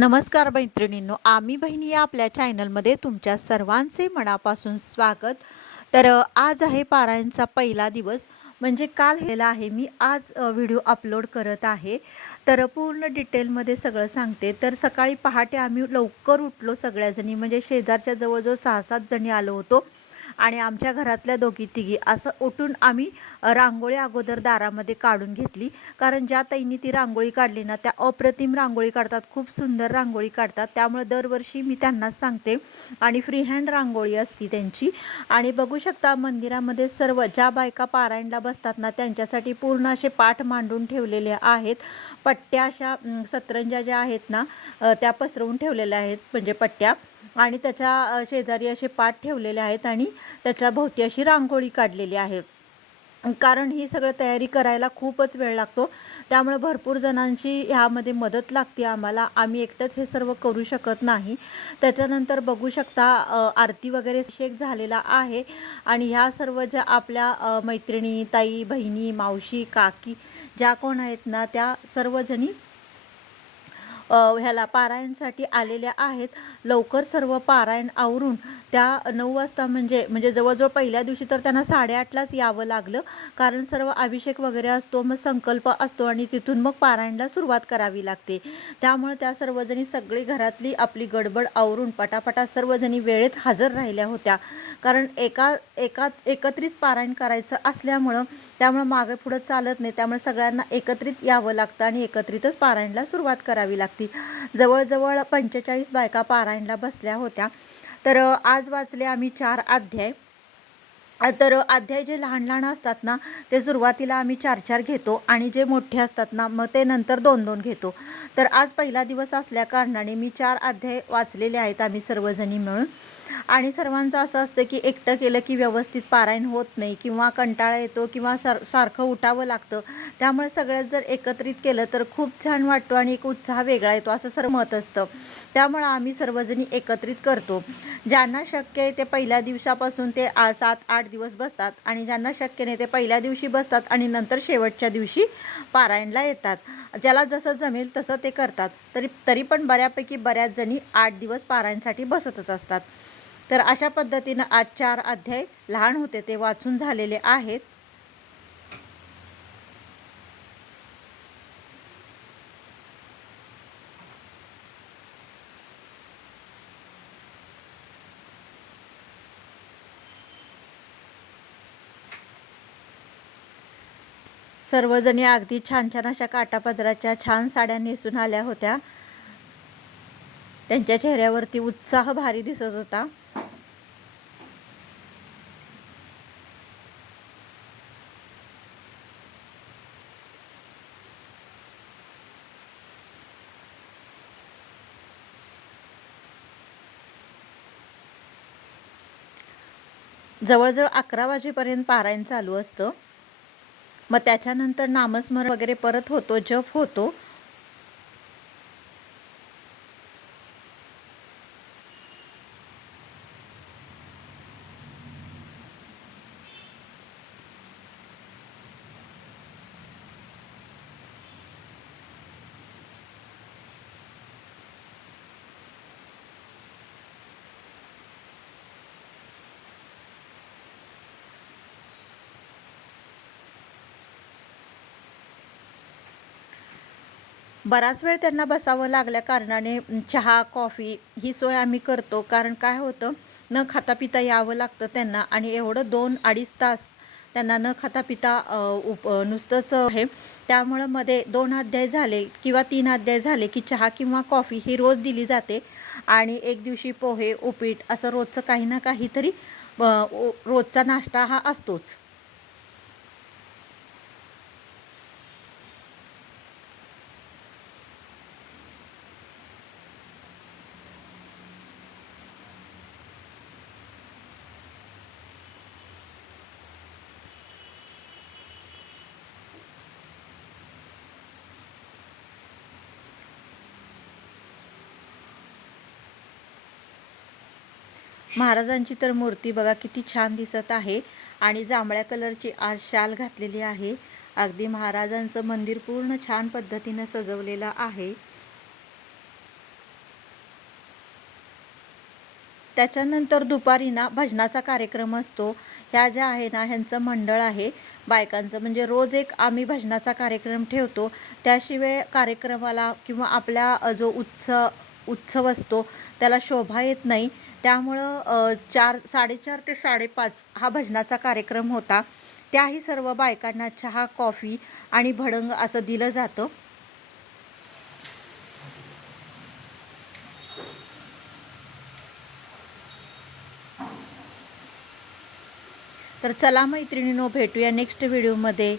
नमस्कार मैत्रिणींनो आम्ही बहिणी या आपल्या चॅनलमध्ये तुमच्या सर्वांचे मनापासून स्वागत. तर आज आहे पारायणचा पहिला दिवस. म्हणजे काल हेला आहे मी आज व्हिडिओ अपलोड करत आहे. तर पूर्ण डिटेलमध्ये सगळं सांगते. तर सकाळी पहाटे आम्ही लवकर उठलो सगळ्याजणी. म्हणजे शेजारच्या जवळजवळ सहा सात जणी आलो होतो. आणि आमच्या घरातल्या दोघी तिघी असं उठून आम्ही रांगोळी अगोदर दारामध्ये काढून घेतली. कारण ज्या ताईंनी ती रांगोळी काढली ना त्या अप्रतिम रांगोळी काढतात खूप सुंदर रांगोळी काढतात. त्यामुळे दरवर्षी मी त्यांनाच सांगते. आणि फ्री हँड रांगोळी असती त्यांची. आणि बघू शकता मंदिरामध्ये सर्व ज्या बायका पारायणला बसतात ना त्यांच्यासाठी पूर्ण असे पाठ मांडून ठेवलेले आहेत. पट्ट्या अशा सतरंजा ज्या आहेत ना त्या पसरवून ठेवलेल्या आहेत. म्हणजे पट्ट्या. आणि त्याच्या शेजारी असे पाठ ठेवलेले आहेत आणि त्याच्या भोवती अशी रांगोळी काढलेली आहे. कारण ही सगळं तयारी करायला खूपच वेळ लागतो. त्यामुळे भरपूर जणांची ह्यामध्ये मदत लागते आम्हाला. आम्ही एकटंच हे सर्व करू शकत नाही. त्याच्यानंतर बघू शकता आरती वगैरे शेक झालेला आहे. आणि ह्या सर्व ज्या आपल्या मैत्रिणी ताई बहिणी मावशी काकी ज्या कोण आहेत ना त्या सर्वजणी ह्याला पारायणसाठी आलेल्या आहेत. लवकर सर्व पारायण आवरून त्या नऊ वाजता म्हणजे म्हणजे जवळजवळ पहिल्या दिवशी तर त्यांना साडेआठलाच यावं लागलं. कारण सर्व अभिषेक वगैरे असतो मग संकल्प असतो आणि तिथून मग पारायणला सुरुवात करावी लागते. त्यामुळे त्या सर्वजणी सगळी घरातली आपली गडबड आवरून पटापटा सर्वजणी वेळेत हजर राहिल्या होत्या. कारण एका एका एकत्रित पारायण करायचं असल्यामुळं त्यामुळं मागे पुढं चालत नाही. त्यामुळे सगळ्यांना एकत्रित यावं लागतं आणि एकत्रितच पारायणला सुरुवात करावी लागते. जवळजवळ पंचेचाळीस बायका पारायणला बसल्या होत्या. तर आज वाचले आम्ही चार अध्याय. तर अध्याय जे लहान लहान असतात ना ते सुरुवातीला आम्ही चार चार घेतो आणि जे मोठे असतात ना मग ते नंतर दोन दोन घेतो. तर आज पहिला दिवस असल्या कारणाने मी चार अध्याय वाचलेले आहेत आम्ही सर्वजणी मिळून. आणि सर्वांचं असं असतं की एकटं केलं की व्यवस्थित पारायण होत नाही किंवा कंटाळा येतो किंवा सार सारखं उठावं लागतं. त्यामुळे सगळ्यात जर एकत्रित केलं तर खूप छान वाटतो आणि एक उत्साह वेगळा येतो असं सर्व मत असतं. त्यामुळं आम्ही सर्वजणी एकत्रित करतो. ज्यांना शक्य आहे ते पहिल्या दिवसापासून ते आ सात आठ दिवस बसतात आणि ज्यांना शक्य नाही ते पहिल्या दिवशी बसतात आणि नंतर शेवटच्या दिवशी पारायणला येतात. ज्याला जसं जमेल तसं ते करतात. तरी तरी पण बऱ्यापैकी बऱ्याच जणी आठ दिवस पारायणसाठी बसतच असतात. तर अशा पद्धतीनं आज चार अध्याय लहान होते ते वाचून झालेले आहेत. सर्वजणी अगदी छान छान अशा काटापदराच्या छान साड्या नेसून आल्या होत्या. त्यांच्या चेहऱ्यावरती उत्साह भारी दिसत होता. जवळजवळ अकरा वाजेपर्यंत पारायण चालू असतं. मग त्याच्यानंतर नामस्मरण वगैरे परत होतो जप होतो. बराच वेळ त्यांना बसावं लागल्या कारणाने चहा कॉफी ही सोय आम्ही करतो. कारण काय होतं न खाता पिता यावं लागतं त्यांना आणि एवढं दोन अडीच तास त्यांना न खाता पिता उप नुसतंच हे. त्यामुळं मध्ये दोन अध्याय झाले किंवा तीन अध्याय झाले की चहा किंवा कॉफी ही रोज दिली जाते आणि एक दिवशी पोहे उपीट असं रोजचं काही ना काहीतरी ओ- रोजचा नाश्ता हा असतोच. महाराजांची तर मूर्ती बघा किती छान दिसत आहे. आणि जांभळ्या कलरची आज शाल घातलेली आहे. अगदी महाराजांचं मंदिर पूर्ण छान पद्धतीनं सजवलेलं आहे. त्याच्यानंतर दुपारी ना भजनाचा कार्यक्रम असतो. ह्या ज्या आहे ना ह्यांचं मंडळ आहे. बायकांचं म्हणजे रोज एक आम्ही भजनाचा कार्यक्रम ठेवतो. त्याशिवाय कार्यक्रमाला किंवा आपल्या जो उत्सव उत्सव असतो त्याला शोभा येत नाही. त्यामुळं चार साडेचार ते साडेपाच हा भजनाचा कार्यक्रम होता. त्याही सर्व बायकांना चहा कॉफी आणि भडंग असं दिलं जातं. तर चला मैत्रिणीनो भेटूया नेक्स्ट व्हिडिओमध्ये